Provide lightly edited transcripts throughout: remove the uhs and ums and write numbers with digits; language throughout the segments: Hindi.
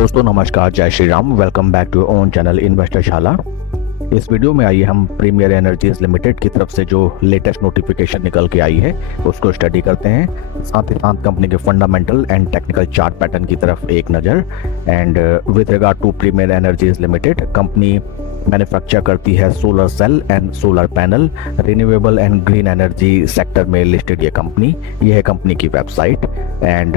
दोस्तों नमस्कार, जय Shri Ram. Welcome back to own channel investor Shala. इस वीडियो में आइए हम प्रीमियर एनर्जीज लिमिटेड की तरफ से जो लेटेस्ट नोटिफिकेशन निकल के आई है उसको स्टडी करते हैं। साथ ही साथ कंपनी के fundamental and technical chart pattern की तरफ एक नज़र। And with regard to premier energies limited, company manufacture करती है solar cell and solar panel, renewable and green energy sector में लिस्टेड ये कंपनी। ये है कंपनी की वेबसाइट एंड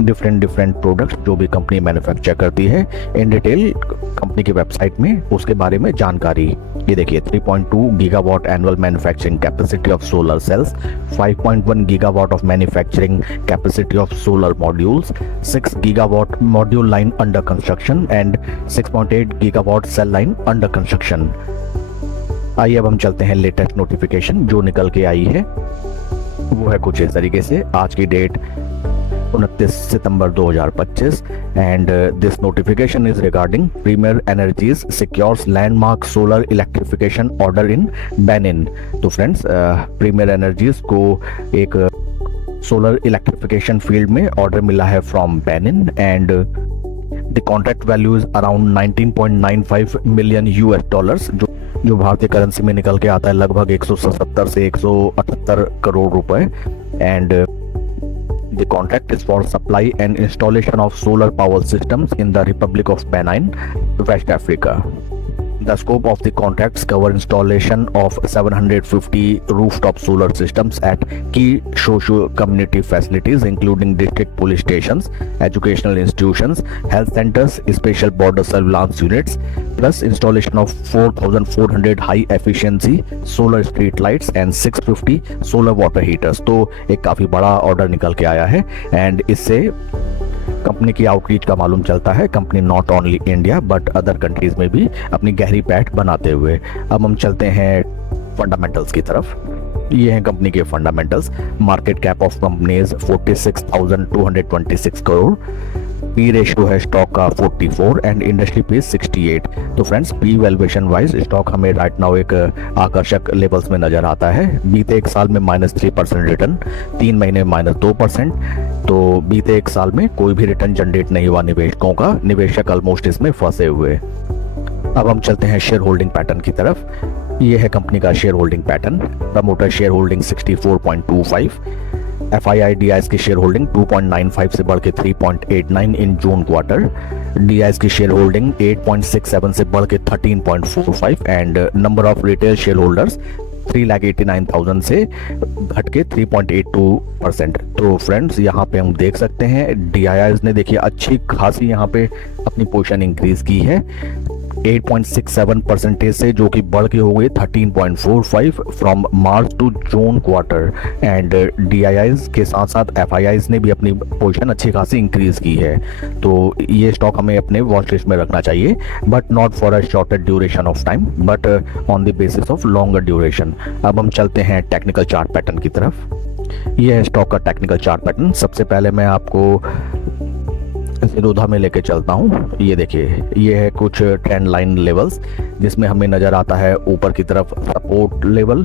डिफरेंट प्रोडक्ट्स जो भी कंपनी मैन्युफैक्चर करती है इन डिटेल कंपनी की वेबसाइट में उसके बारे में जानकारी। ये देखिए 3.2 gigawatt annual manufacturing capacity of solar cells, 5.1 gigawatt of manufacturing capacity of solar modules, 6 gigawatt module line under construction and 6.8 gigawatt cell line under construction. आइए अब हम चलते हैं लेटेस्ट नोटिफिकेशन जो निकल के आई है। वो है कुछ इस तरीके से। आज की डेट 29 सितंबर 2025 and this notification is regarding premier energies secures landmark solar electrification order in Benin. तो फ्रेंड्स, प्रीमियर एनर्जीज को एक सोलर इलेक्ट्रिफिकेशन फील्ड में ऑर्डर मिला है from Benin and the contract value is around 19.95 million US dollars, जो भारतीय करेंसी में निकल के आता है लगभग 177 से 178 करोड़ रुपए। And the contract is for supply and installation of solar power systems in the Republic of Benin, West Africa. The scope of the contracts cover installation of 750 rooftop solar systems at key socio-community facilities including district police stations, educational institutions, health centers, special border surveillance units, plus installation of 4,400 high efficiency solar street lights and 650 solar water heaters। तो एक काफी बड़ा ऑर्डर निकल के आया है एंड इससे कंपनी की आउटरीच का मालूम चलता है। Company not only India but other countries में भी अपनी गहरी पैठ बनाते हुए। अब हम चलते हैं फंडामेंटल्स की तरफ। ये हैं कंपनी के fundamentals. Market cap of companies 46,226 crore, P ratio है स्टॉक का 44 एंड इंडस्ट्री पी 68। तो friends, P valuation wise stock हमें राइट नाउ एक आकर्षक लेवल्स में नजर आता है। बीते एक साल में -3% रिटर्न, 3 महीने में -2%। तो बीते एक साल में कोई भी रिटर्न जनरेट नहीं हुआ निवेशकों का। निवेशक ऑलमोस्ट इसमें फंसे हुए। अब हम चलते हैं शेयर होल्डिंग पैटर्न की तरफ। ये है कंपनी का share holding pattern. Promoter share holding 64.25, FII-DIs की शेयर होल्डिंग 2.95 से बढ़ के 3.89 इन जून क्वार्टर, DIs की शेयर होल्डिंग 8.67 से बढ़ के 13.45 and number of retail share holders 3,89,000 से घट के 3.82%। तो फ्रेंड्स, यहाँ पे हम देख सकते हैं DIs ने देखिए अच्छी खासी यहाँ पे अपनी पोजीशन इंक्रीज की है 8.67% से, जो कि बढ़ के हो गई 13.45 from March to June quarter. And DIs के साथ साथ FIIs ने भी अपनी पोजीशन अच्छी खासी इंक्रीज की है। तो ये स्टॉक हमें अपने वॉच लिस्ट में रखना चाहिए but not for a shorter duration of time but on the basis of longer duration. अब हम चलते हैं टेक्निकल चार्ट पैटर्न की तरफ। ये है स्टॉक का टेक्निकल चार्ट पैटर्न। सबसे पहले मैं आपको सीधा में लेके चलता हूँ। ये देखिए, ये है कुछ ट्रेंड लाइन लेवल्स जिसमें हमें नजर आता है ऊपर की तरफ सपोर्ट लेवल,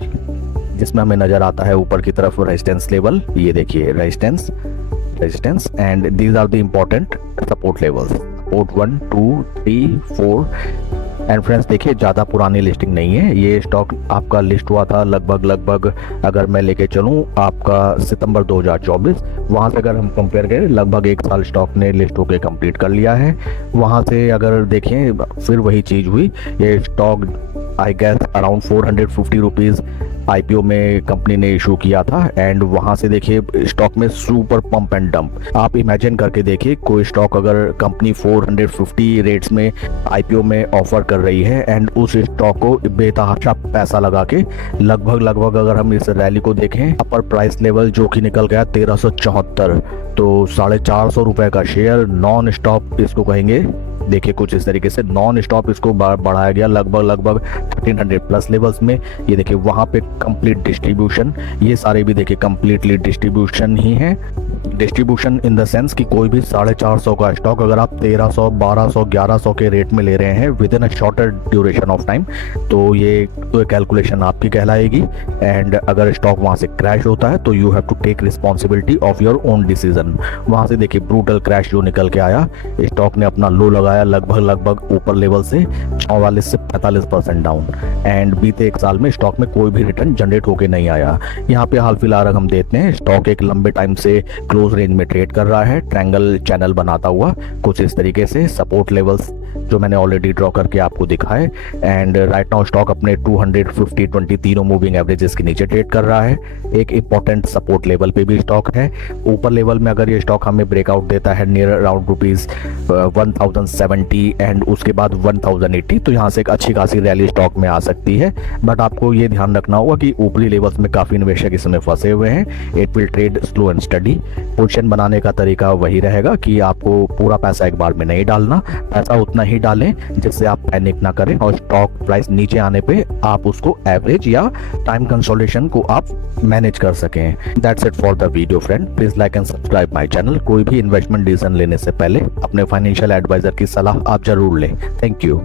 जिसमें हमें नजर आता है ऊपर की तरफ रेजिस्टेंस लेवल। ये देखिए resistance and these are the important support levels, support 1 2 3 4। And friends, देखिए ज़्यादा पुरानी लिस्टिंग नहीं है। ये स्टॉक आपका लिस्ट हुआ था लगभग अगर मैं लेके चलूँ आपका सितंबर 2024। वहाँ से अगर हम कंपेयर करें लगभग एक साल स्टॉक ने लिस्ट होकर कंप्लीट कर लिया है। वहाँ से अगर देखें फिर वही चीज़ हुई। ये stock I guess around 450 rupees IPO में कंपनी ने इशू किया था एंड वहाँ से देखिए स्टॉक में सुपर पंप एंड डंप। आप इमेजिन करके देखिए कोई स्टॉक अगर कंपनी 450 रेट्स में IPO में ऑफर कर रही है एंड उस स्टॉक को बेतहाशा पैसा लगा के लगभग अगर हम इस रैली को देखें अपर प्राइस लेवल जो कि निकल गया 1374, तो 450 रुपए का शेयर नॉन स्टॉप इसको कहेंगे। देखिए कुछ इस तरीके से नॉन स्टॉप इसको बढ़ाया गया लगभग 1300 प्लस लेवल्स में। ये देखिए वहाँ पे कंप्लीट डिस्ट्रीब्यूशन, ये सारे भी देखिए कंप्लीटली डिस्ट्रीब्यूशन ही है। डिस्ट्रीब्यूशन इन द सेंस कि कोई भी 450 का स्टॉक अगर आप 1300, 1200, 1100 के रेट में ले रहे हैं with in a shorter duration of time, तो ये कैलकुलेशन आपकी कहलाएगी। एंड अगर स्टॉक वहाँ से क्रैश होता है तो you have to take responsibility of your own decision. वहाँ से देखिए ब्रूटल क्रैश जो निकल के आया, स्टॉक ने अपना लो लगाया लगभग ऊपर लेवल से 44 से 45% डाउन, एंड बीते एक साल में स्टॉक में कोई भी रिटर्न जनरेट होके नहीं आया। यहाँ पे हाल फिलहाल हम देखते हैं स्टॉक एक लंबे टाइम से क्लोज रेंज में ट्रेड कर रहा है, ट्रायंगल चैनल बनाता हुआ कुछ इस तरीके से, सपोर्ट लेवल्स जो मैंने ऑलरेडी ड्रॉ करके आपको दिखाए। एंड राइट नाउ स्टॉक अपने 250, 20 तीनों मूविंग एवरेजेस के नीचे ट्रेड कर रहा है। एक इंपॉर्टेंट सपोर्ट लेवल पे भी स्टॉक है। ऊपर लेवल में अगर ये स्टॉक हमें ब्रेकआउट देता है नियर अराउंड ₹1070 एंड उसके बाद 1080, तो यहाँ से एक अच्छी खासी रैली स्टॉक में आ सकती है। बट आपको ये ध्यान रखना होगा कि ऊपरी लेवल्स में काफ़ी निवेशक इसमें फंसे हुए हैं। It will trade slow and study. Position बनाने का तरीका वही रहेगा कि आपको पूरा पैसा एक बार में नहीं डालना, पैसा उतना ही डालें जिससे आप पैनिक ना करें और स्टॉक प्राइस नीचे आने पे आप उसको एवरेज या टाइम कंसोलिडेशन को आप मैनेज कर सकें। That's it for the video friend. Please like and subscribe my channel. कोई भी इन्वेस्टमेंट डिसीजन लेने से पहले अपने फाइनेंशियल एडवाइजर की सलाह आप जरूर लें। Thank you.